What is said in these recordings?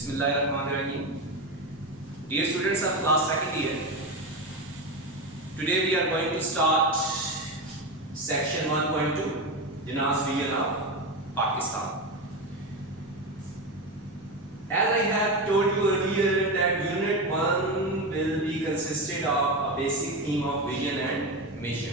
Bismillahirrahmanirrahim. Dear students of class 2nd year, today we are going to start section 1.2, Jinnah's Vision of Pakistan. As I have told you earlier that unit 1 will be consisted of a basic theme of vision and mission.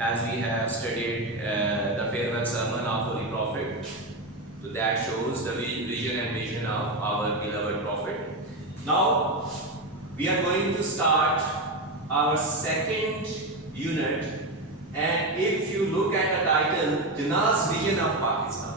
as we have studied the farewell sermon of Holy Prophet, so that shows the vision and mission of our beloved Prophet. Now we are going to start our second unit, and if you look at the title, Jinnah's Vision of Pakistan,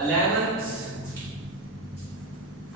11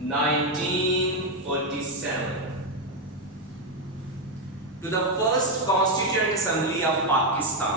1947 to the first Constituent Assembly of Pakistan.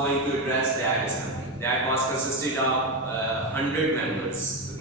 going to address that assembly. That was consisted of 100 members.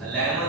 11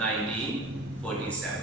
1947।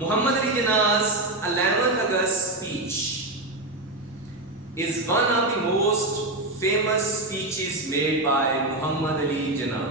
Muhammad Ali Jinnah's 11th August speech is one of the most famous speeches made by Muhammad Ali Jinnah.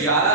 11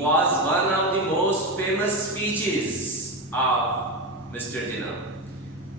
was one of the most famous speeches of Mr. Jinnah।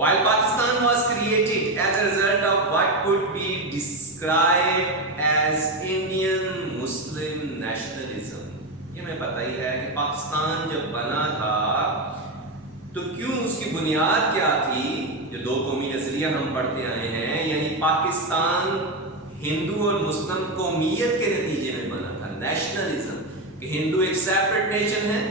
While Pakistan was created described as Indian Muslim nationalism. یہ ہمیں پتہ ہی ہے کہ پاکستان جب بنا تھا تو کیوں اس کی بنیاد کیا تھی؟ جو دو قومی نظریہ ہم پڑھتے آئے ہیں، یعنی پاکستان ہندو اور مسلم قومیت کے نتیجے میں بنا تھا. نیشنلزم کہ ہندو ایک سیپریٹ نیشن ہے،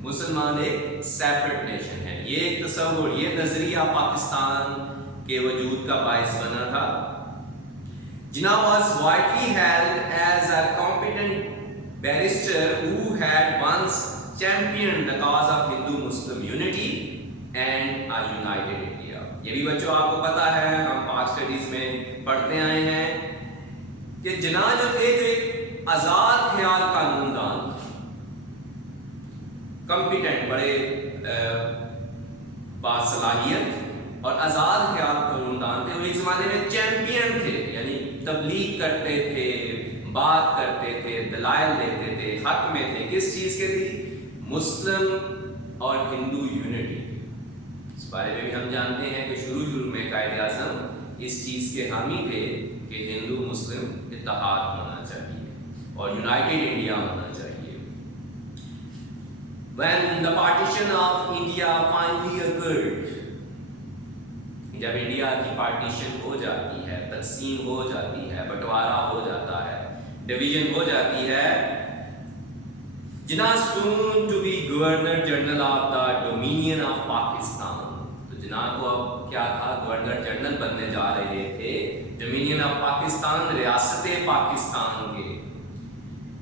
مسلمان ایک سیپریٹ نیشن ہے. یہ ایک تصور، یہ نظریہ پاکستان کے وجود کا باعث بنا تھا. Jinnah was widely held as a competent barrister who had once championed the cause of Hindu-Muslim unity and a united India. یہ بھی بچوں آپ کو پتا ہے، ہم پاک اسٹڈیز میں پڑھتے آئے ہیں کہ جناح جو تھے جو ایک آزاد خیال قانون دان، کمپیٹنٹ، بڑے باصلاحیت اور آزاد خیال قانون دان تھے. وہ ایک زمانے میں چیمپئن تھے، یعنی تبلیغ کرتے تھے، بات کرتے تھے، دلائل دیتے تھے، حق میں تھے. کس چیز کے تھی؟ مسلم اور ہندو یونٹی. اس بارے میں بھی ہم جانتے ہیں کہ شروع میں قائد اعظم اس چیز کے حامی تھے کہ ہندو مسلم اتحاد ہونا چاہیے اور یونائٹڈ انڈیا ہونا چاہیے. When the partition of India finally occurred, جب انڈیا کی پارٹیشن ہو جاتی ہے، تقسیم ہو جاتی ہے، بٹوارا ہو جاتا ہے، ڈویژن ہو جاتی ہے، Jinnah soon to be Governor General of the Dominion of Pakistan. تو جناح کو اب کیا تھا؟ گورنر جنرل بننے جا رہے تھے ڈومینین آف پاکستان، ریاست پاکستان کے.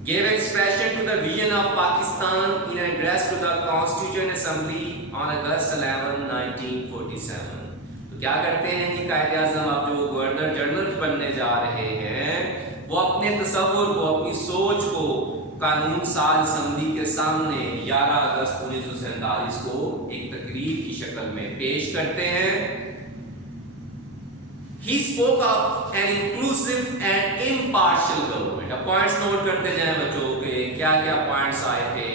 Gave expression to the vision of Pakistan in an address to the Constituent Assembly on August 11, 1947. تو کیا کرتے ہیں کہ قائد اعظم اب جو گورنر جنرل بننے جا رہے ہیں، وہ اپنے تصور کو، اپنی سوچ کو قانون ساز اسمبلی کے سامنے 11 اگست 1947 کو ایک تقریر کی شکل میں پیش کرتے ہیں. He spoke of an inclusive and impartial government. اب پوائنٹس نوٹ کرتے جائیں بچوں کے کیا کیا پوائنٹس آئے تھے،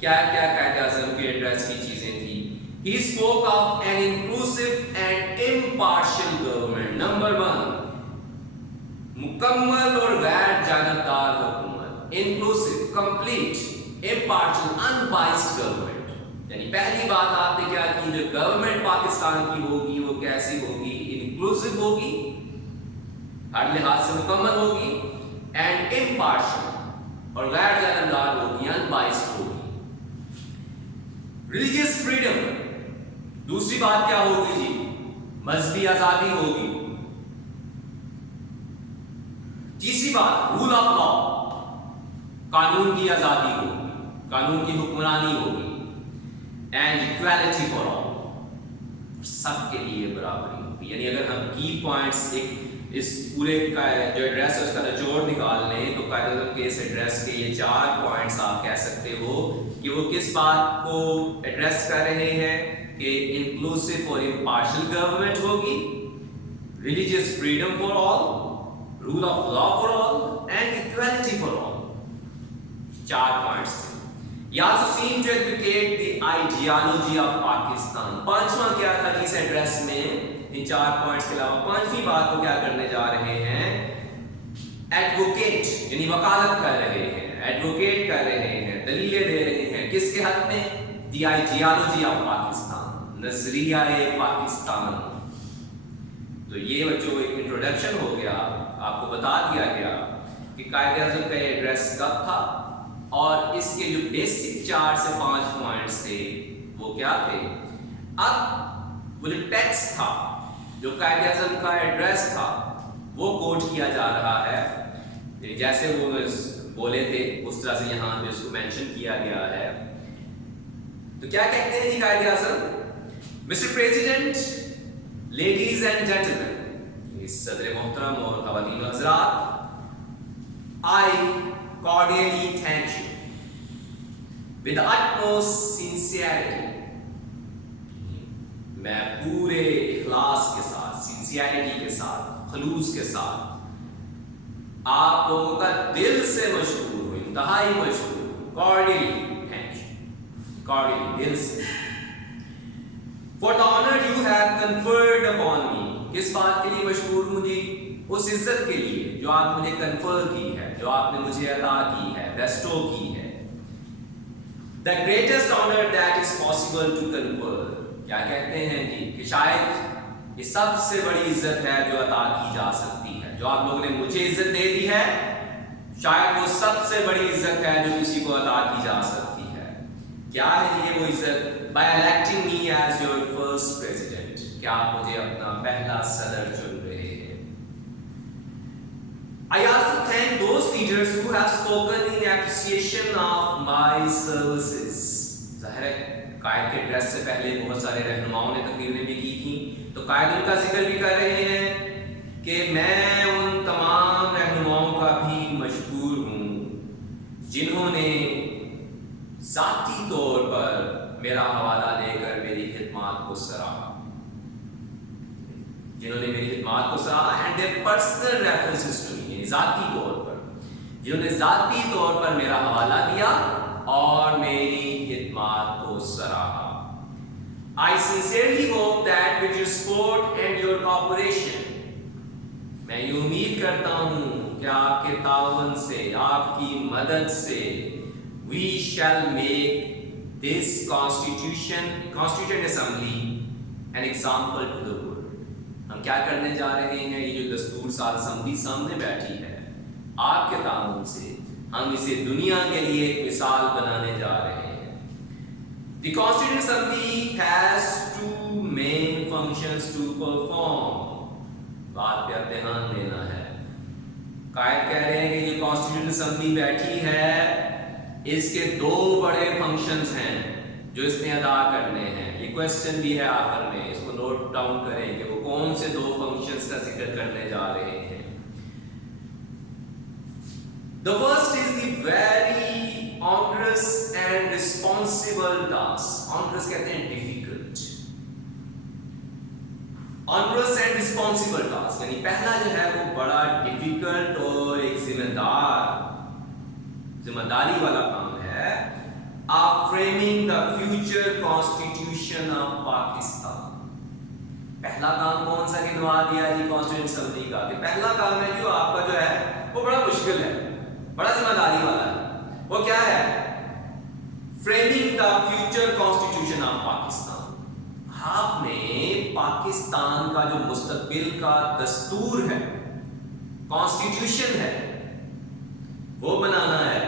کیا کیا قائد اعظم کے ایڈریس کی چیزیں تھیں. He spoke of an inclusive and impartial government. Number 1, مکمل اور غیر جانبدار حکومت. Inclusive, complete, impartial, unbiased government. یعنی پہلی بات آپ نے کیا کی، جو گورنمنٹ پاکستان کی ہوگی وہ کیسی ہوگی؟ انکلوسیو ہوگی، ہر لحاظ سے مکمل ہوگی، اینڈ امپارشل اور غیر جانبدار ہوگی، unbiased ہوگی. ریلیجیس فریڈم، دوسری بات کیا ہوگی جی؟ مذہبی آزادی ہوگی. تیسری بات رول آف لا، قانون کی آزادی ہوگی، قانون کی حکمرانی ہوگی. اینڈ ایکویلٹی فار آل، سب کے لیے برابری ہوگی. یعنی اگر ہم کی پوائنٹس اس پورے کا جو ایڈریس ہے اس کا نچوڑ نکال لیں تو قائد اعظم کے اس ایڈریس کے یہ 4 پوائنٹس آپ کہہ سکتے ہو کہ وہ کس بات کو ایڈریس کر رہے ہیں کہ انکلوسیو اور امپارشل گورنمنٹ ہوگی، religious freedom for all, rule of law for all and equality for all. 4 points تھے. He also seemed to advocate the ideology of Pakistan. 5واں کیا تھا اس ایڈریس میں؟ ان 4 پوائنٹس کے علاوہ 5ویں بات کو کیا کرنے جا رہے ہیں؟ ایڈوکیٹ، یعنی وکالت کر رہے ہیں، ایڈوکیٹ کر رہے ہیں، دلیلیں دے رہے ہیں. کس کے حق میں؟ دی آئیڈیالوجی آف پاکستان، نظریہ پاکستان. تو یہ بچوں ایک انٹروڈکشن ہو گیا، آپ کو بتا دیا گیا کہ قائد اعظم کا یہ ایڈریس کب تھا اور اس کے جو بیسک 4 سے 5 پوائنٹس تھے وہ کیا تھے. اب وہ جو ٹیکسٹ تھا، جو قائد اعظم کا ایڈریس تھا، وہ کوٹ کیا جا رہا ہے جیسے وہ بولے تھے اس طرح سے یہاں پہ اس کو مینشن کیا گیا ہے. تو کیا کہتے ہیں جی قائد اعظم؟ Mister president, ladies and gentleman, صدر محترم اور خواتین و حضرات، I cordially thank you with the utmost sincerity. میں پورے اخلاص کے ساتھ، سنسیئرٹی کے ساتھ، خلوص کے ساتھ آپ لوگوں کا دل سے مشکور ہوں، انتہائی مشکور ہوں. cordially thank you، cordially دل سے. for the honor you have conferred upon me. کس بات کے لیے مشکور ہوں جی؟ اس عزت کے لیے جو آپ مجھے کنفر کی ہے، جو آپ نے مجھے عطا کی ہے، بیسٹو کی ہے. The greatest honor that is possible to confer. کیا کہتے ہیں جی کہ شاید یہ سب سے بڑی عزت ہے جو عطا کی جا سکتی ہے. جو آپ لوگوں نے مجھے عزت دے دی ہے، شاید وہ سب سے بڑی عزت ہے جو کسی کو عطا کی جا سکتی ہے. کیا ہے یہ وہ عزت؟ By electing me as your first president. کہ آپ مجھے اپنا پہلا صدر چن رہے ہیں. I also thank those leaders who have spoken in appreciation of my services. ظاہر ہے قائد کے ایڈریس سے پہلے بہت سارے رہنماؤں نے تقریریں بھی کی تھیں، تو قائد ان کا ذکر بھی کر رہے ہیں کہ میں ان تمام رہنماؤں کا بھی مشکور ہوں جنہوں نے ذاتی طور پر میرا حوالہ دے کر میری خدمات کو سراہا، جنہوں نے میری خدمات کو سراہا. And their personal references to me. یعنی ذاتی طور پر، جنہوں نے ذاتی طور پر میرا حوالہ دیا اور میری خدمات کو سراہا. I sincerely hope that with your support and your cooperation, میں یہ امید کرتا ہوں کہ آپ کے تعاون سے، آپ کی مدد سے we shall make this Constituent Assembly an example to the world. ہم کیا کرنے جا رہے ہیں؟ یہ جو دستور ساز اسمبلی سامنے بیٹھی ہے، آپ کے تعاون سے ہم اسے دنیا کے لیے ایک مثال بنانے جا رہے ہیں. The Constituent Assembly has two main functions to perform. بات پہ اب دھیان دینا ہے. قائد کہہ رہے ہیں کہ یہ Constituent Assembly بیٹھی ہے، اس کے دو بڑے فنکشنز ہیں جو اس نے ادا کرنے ہیں. یہ کوشچن بھی ہے آخر میں، اس کو نوٹ ڈاؤن کریں کہ وہ کون سے دو فنکشنز کا ذکر کرنے جا رہے ہیں. The first is the very onerous and responsible task. Onerous کہتے ہیں difficult. Onerous and responsible task یعنی پہلا جو ہے وہ بڑا difficult اور ایک ذمہ داری والا کام ہے. Of framing the future constitution of Pakistan. پہلا کام کون سا گنوا دیا جی کانسٹیٹیوشن اسمبلی کا؟ کہ پہلا کام ہے جو آپ کا جو ہے وہ بڑا مشکل ہے، بڑا ذمہ داری والا ہے. وہ کیا ہے؟ framing the future constitution of Pakistan. آپ نے پاکستان کا جو مستقبل کا دستور ہے، کانسٹیٹیوشن ہے، وہ بنانا ہے.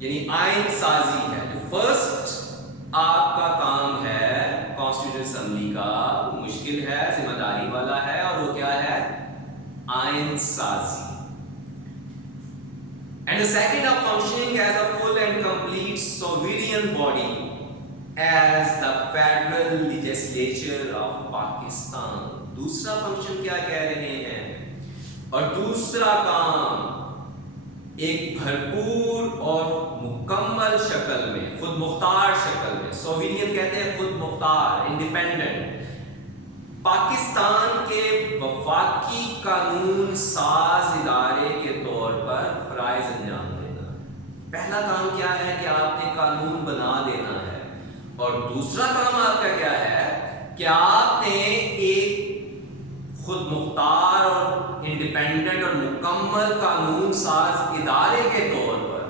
یعنی آئین سازی ہے. جو فرسٹ آپ کا کام ہے کانسٹیٹیوشن اسمبلی کا، وہ مشکل ہے، ذمہ داری والا ہے، اور وہ کیا ہے؟ آئین سازی. And the second of functioning as a full and complete sovereign body as the federal legislature of Pakistan. دوسرا فنکشن کیا کہہ رہے ہیں؟ اور دوسرا کام ایک بھرپور اور مکمل شکل میں، خود مختار شکل میں، سوورین کہتے ہیں خود مختار، انڈیپینڈنٹ، پاکستان کے وفاقی قانون ساز ادارے کے طور پر فرائض انجام دینا. پہلا کام کیا ہے کہ آپ نے قانون بنا دینا ہے، اور دوسرا کام آپ کا کیا ہے کہ آپ نے ایک خود مختار اور انڈیپینڈنٹ اور مکمل قانون ساز ادارے کے طور پر،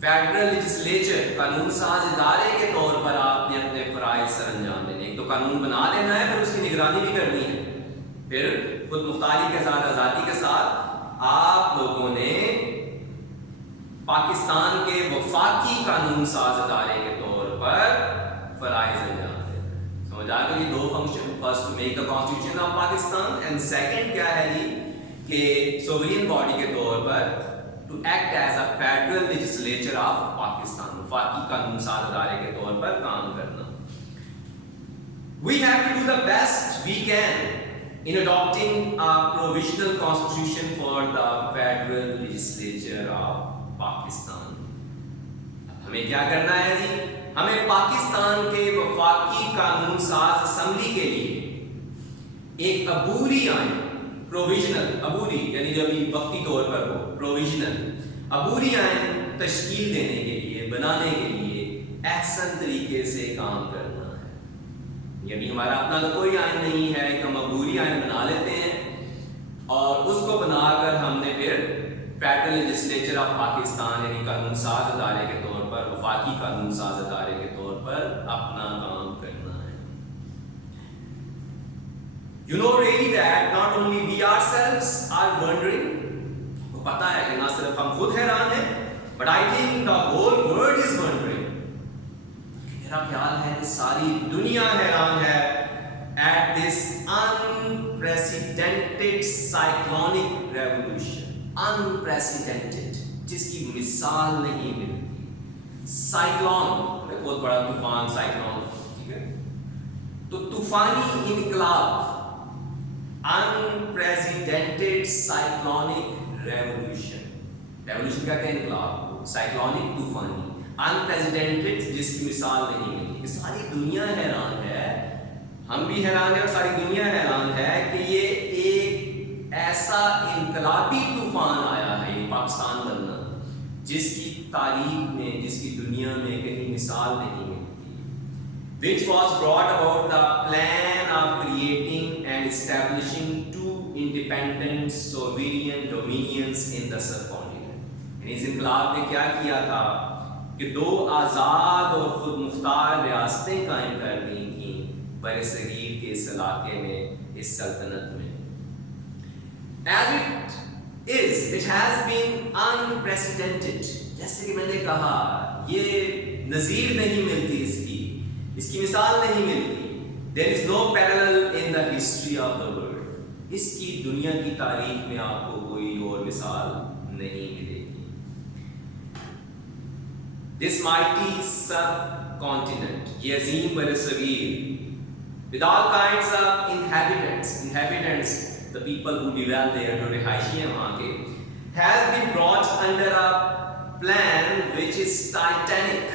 فیڈرل لیجسلیچر قانون ساز ادارے کے طور پر آپ نے اپنے فرائض سر انجام دینے. ایک تو قانون بنا لینا ہے، پھر اس کی نگرانی بھی کرنی ہے، پھر خود مختاری کے ساتھ، آزادی کے ساتھ آپ لوگوں نے پاکستان کے وفاقی قانون ساز ادارے کے طور پر فرائض انجام. سمجھ آ گئی دو function. First make the constitution of Pakistan, and second کیا ہے جی کہ سوورین باڈی کے طور پر to act as a federal legislature of Pakistan, وفاقی قانون ساز ادارے کے طور پر کام کرنا. We have to do the best we can in adopting a provisional constitution for the federal legislature of Pakistan. ہمیں کیا کرنا ہے جی؟ ہمیں پاکستان کے وفاقی قانون ساز اسمبلی کے لیے ایک عبوری آئین، پروویژنل، عبوری یعنی جو ابھی وقتی طور پر ہو، پروویژنل عبوری آئین تشکیل دینے کے لیے، بنانے کے لیے احسن طریقے سے کام کرنا ہے. یہ بھی ہمارا اپنا تو کوئی آئین نہیں ہے کہ ہم عبوری آئین بنا لیتے ہیں اور اس کو بنا کر ہم نے پھر فیڈرل لیجسلیچر آف پاکستان یعنی قانون ساز ادارے کے طور پر وفاقی قانون ساز ادارے کے طور پر اپنا کام کرنا ہے. You know really that not only we ourselves are wondering, وہ پتا ہے کہ نہ صرف ہم خود حیران ہیں, but I think the whole world is wondering. میرا خیال ہے کہ ساری دنیا حیران ہے at this unprecedented cyclonic revolution. Unprecedented, جس کی مثال نہیں ملتی. سائیکلون بہت بڑا طوفان, سائیکلون, ٹھیک ہے, تو طوفانی انقلاب, unprecedented cyclonic revolution. ریولیوشن کا کہ انقلاب, سائیکلونک طوفانی, unprecedented جس کی مثال نہیں ملتی. ساری دنیا حیران ہے, ہم بھی حیران ہیں اور ساری دنیا حیران ہے کہ یہ ایک ایسا انقلابی طوفان آیا ہے, یہ پاکستان بننا, جس کی تاریخ میں, جس کی دنیا میں کہیں مثال نہیں ملتی. which was brought about the plan of creating and establishing two independent sovereign dominions in the subcontinent. یعنی اس انقلاب نے کیا کیا تھا کہ دو آزاد اور خود مختار ریاستیں قائم کر دی تھیں بر صغیر کے اس علاقے میں, اس سلطنت میں. As it is, it has been unprecedented. جیسے کہ میں نے کہا, یہ نظیر نہیں ملتی اس کی مثال نہیں ملتی. There is no parallel in the history of the world. اس کی دنیا کی تاریخ میں آپ کو کوئی اور مثال نہیں ملے گی. This mighty subcontinent, یہ عظیم برصغیر, with all kinds of inhabitants, the people who dwell there, جو رہائشی ہیں وہاں کے, has been brought under a plan which is titanic,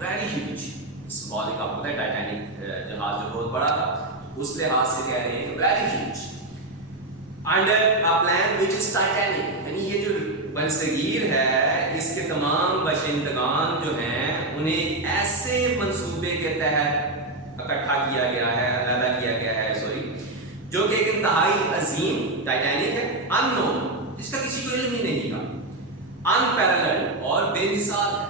very huge. symbolic آپ کو پتہ ہے ٹائٹینک جہاز جو بہت بڑا تھا, اس لحاظ سے کہہ رہے ہیں کہ very huge, under a plan which is titanic. یعنی یہ جو برصغیر ہے, اس کے تمام باشندگان جو ہیں انہیں ایسے منصوبے کے تحت اکٹھا کیا گیا ہے, علیحدہ کیا گیا ہے, جو کہ ایک انتہائی عظیم, ٹائٹینک ہے, unknown, جس کا کسی کو علم ہی نہیں تھا, unparalleled اور بے مثال ہے.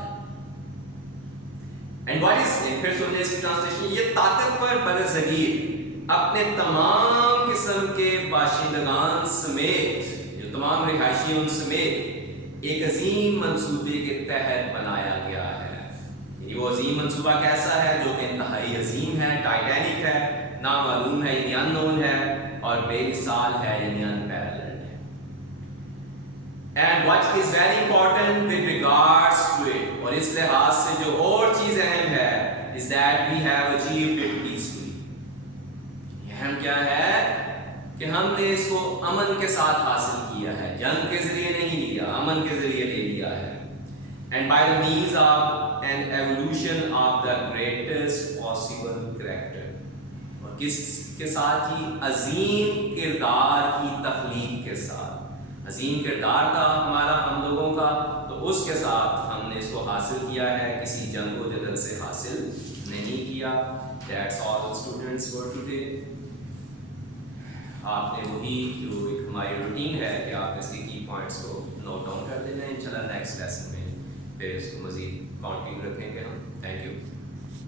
And what is, پھر سنیں اس کی ٹرانسلیشن, یہ طاقتور برصغیر اپنے تمام قسم کے باشندگان سمیت, جو تمام رہائشیوں سمیت ایک عظیم منصوبے کے تحت بنایا گیا ہے. یہ وہ عظیم منصوبہ کیسا ہے, جو کہ انتہائی عظیم ہے, ٹائٹینک ہے, نامعلوم ہے یعنی unknown ہے, اور بے مثال ہے یعنی unparalleled ہے. And what is very important with regards to it, اور اس لحاظ سے جو اور چیز اہم ہے, is that we have achieved it peacefully. یہ اہم کیا ہے کہ ہم نے اس کو امن کے ساتھ حاصل کیا ہے, جنگ کے ذریعے نہیں لیا, امن کے ذریعے لے لیا ہے. And by the means of an evolution of the greatest possible character. کس کے ساتھ ہی, عظیم کردار کی تخلیق کے ساتھ. عظیم کردار تھا ہمارا, ہم لوگوں کا, تو اس کے ساتھ ہم نے اس کو حاصل کیا ہے, کسی جنگ و جدل سے حاصل نہیں کیا. That's all students for today. آپ نے وہی جو ایک ہماری روٹین ہے کہ آپ اس کے کی پوائنٹس کو نوٹ ڈاؤن کر دینا ہے. انشاءاللہ نیکسٹ لیسن میں پھر اس کو مزید کنٹینیو رکھیں گے ہم. Thank you.